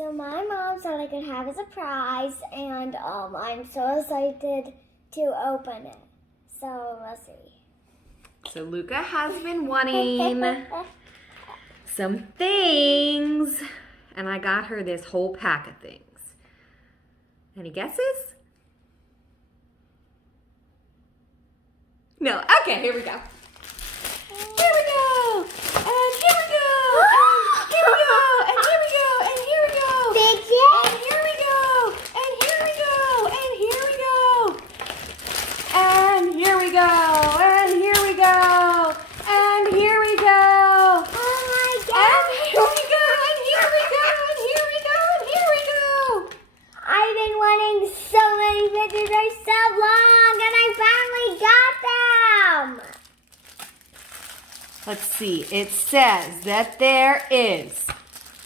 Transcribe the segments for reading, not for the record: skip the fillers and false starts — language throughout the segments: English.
So my mom said I could have a surprise, and I'm so excited to open it. So let's see. So Luca has been wanting some things, and I got her this whole pack of things. Any guesses? No. Okay, here we go. Here we go, and here we go, and here we go, and here we go, and here we go. Fidget. And here we go, and here we go, and here we go. And here we go, and here we go, and here we go. Oh my God. And here we go, and here we go, and here we go, and here we go. I've been wanting so many fidgets for so long, and I finally got them. Let's see, it says that there is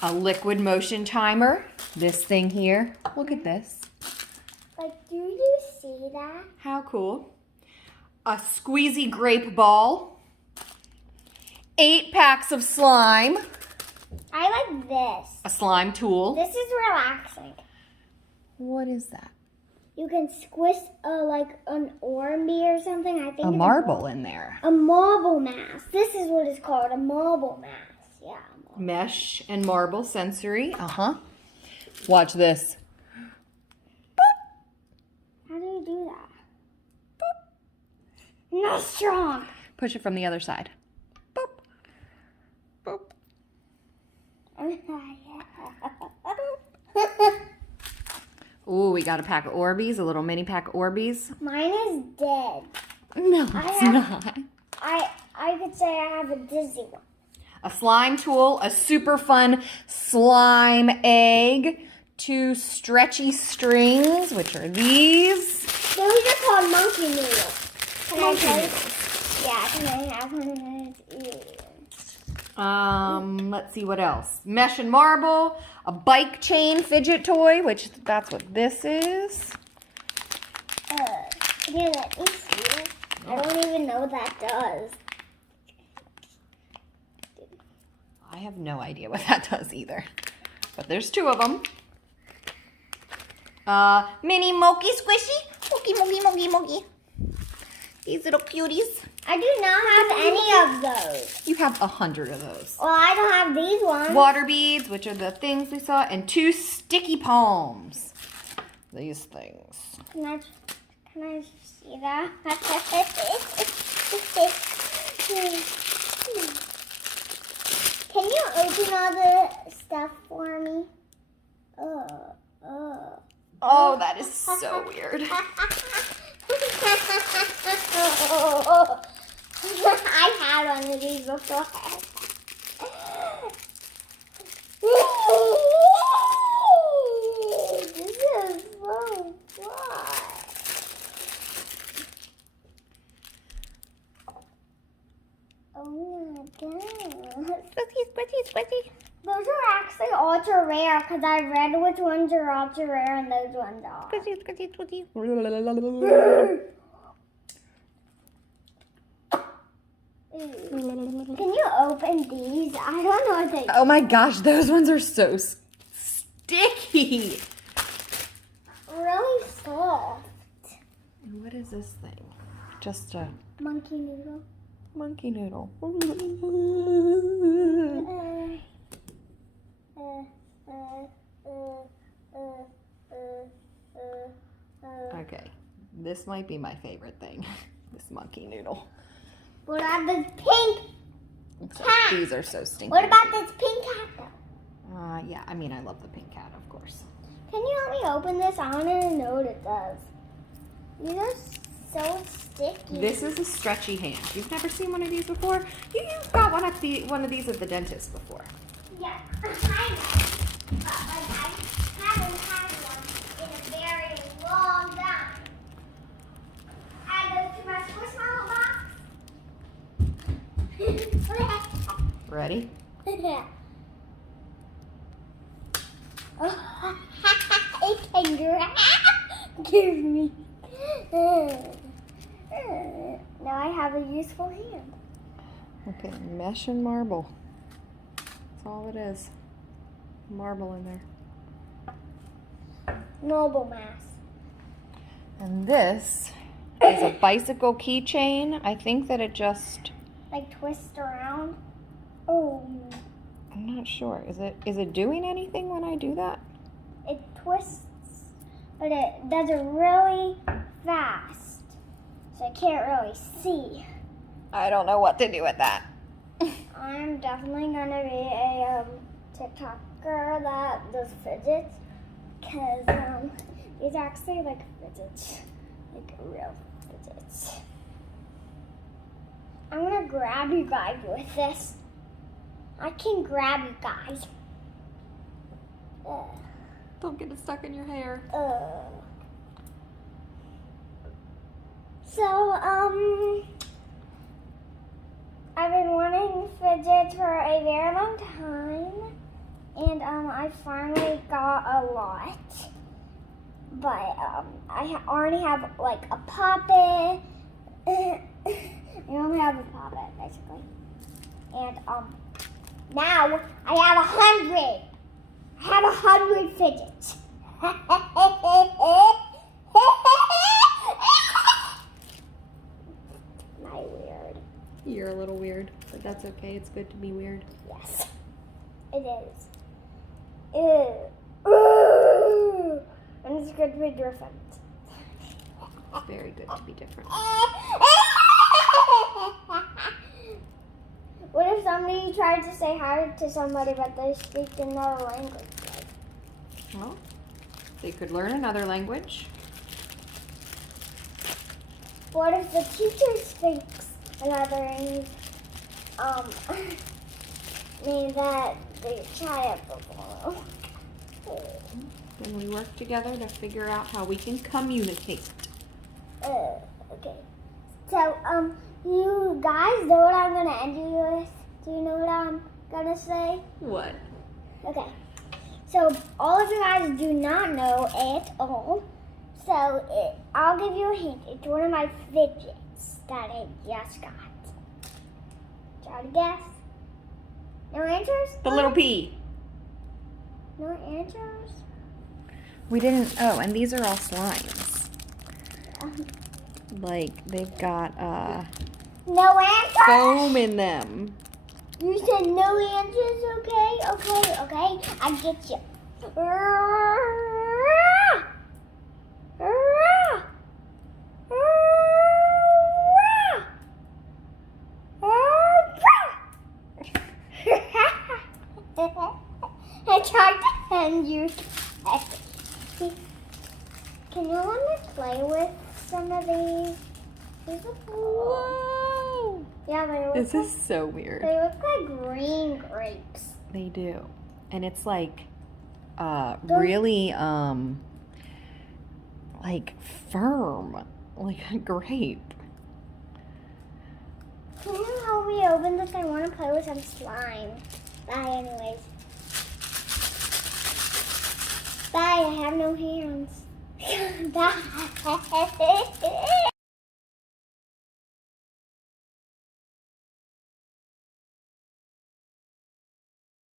a liquid motion timer. This thing here. Look at this. Like, do you see that? How cool. A squeezy grape ball. 8 packs of slime. I like this. A slime tool. This is relaxing. What is that? You can squish like an Orby or something. I think A it's marble in there. A marble mass. This is what it's called, a marble mass. Yeah. Mesh and marble sensory. Watch this. How do you do that? Not strong. Push it from the other side. Boop. Boop. Ooh, we got a pack of Orbeez, a little mini pack of Orbeez. Mine is dead. No, it's not. I could say I have a dizzy one. A slime tool, a super fun slime egg, 2 stretchy strings, which are these. Those are called monkey noodles. Can I Monkey tell you? noodles. Yeah, can I have one of those? Let's see what else. Mesh and marble, a bike chain fidget toy, which that's what this is. Can you let me see? I don't even know what that does. I have no idea what that does either. But there's 2 of them. Mini Moki Squishy. Moki. These little cuties. I do not have any of those. You have 100 of those. Well, I don't have these ones. Water beads, which are the things we saw, and 2 sticky palms. These things. Can I see that? Can you open all the stuff for me? Oh, that is so weird. I had one of these before. This is so fun. Oh my god. Squishy. Those are actually ultra rare because I read which ones are ultra rare and those ones are. Squishy. Can you open these? I don't know what they Oh my gosh, those ones are so sticky. really soft. What is this thing? Just a Monkey noodle. monkey noodle. Okay, this might be my favorite thing. This monkey noodle. What about this pink cat? These are so stinky. What about this pink cat though? Yeah, I mean, I love the pink cat, of course. Can you help me open this? I want to know what it does. These are so sticky. This is a stretchy hand. You've never seen one of these before? You got one of these at the dentist before. Yeah, I know. But like, I haven't had one in a very long time. Add those to my Squishmallow box. Ready? Yeah. It can give me. Now I have a useful hand. Okay, mesh and marble. That's all it is. Marble in there. Noble mass. And this is a bicycle keychain. I think that it just, Like twist around. Oh. I'm not sure. Is it doing anything when I do that? It twists, but it does it really fast. So I can't really see. I don't know what to do with that. I'm definitely gonna be a TikToker that does fidgets, cause these are actually like fidgets, like real fidgets. I'm gonna grab you guys with this. I can grab you guys. Don't get it stuck in your hair. So I've been wanting fidgets for a very long time, and I finally got a lot. But I already have like a puppet. I only have a puppet basically, and now I have 100. I have 100 fidgets. Am I weird? You're a little weird, but that's okay. It's good to be weird. Yes, it is. Ew. And it's good to be different. It's very good to be different. What if somebody tried to say hi to somebody but they speak another language? Well, they could learn another language. What if the teacher speaks another language? Means that the child will. Then we work together to figure out how we can communicate. Okay. So, you guys know what I'm gonna end you with? Do you know what I'm gonna say? What? Okay. So, all of you guys do not know at all. So, I'll give you a hint. It's one of my fidgets that I just got. Try to guess. No answers? The little pea. No answers? We didn't, oh, and these are all slimes. Like, they've got No answers? foam in them. You said no answers, okay? I get you. I tried to hand you. Can you let me play with some of these? These look cool. Whoa! Yeah, they look This is so weird. They look like green grapes. They do. And it's like, really, like firm, like a grape. Can you help me open this? I want to play with some slime. Bye, anyways. Bye, I have no hands. Bye.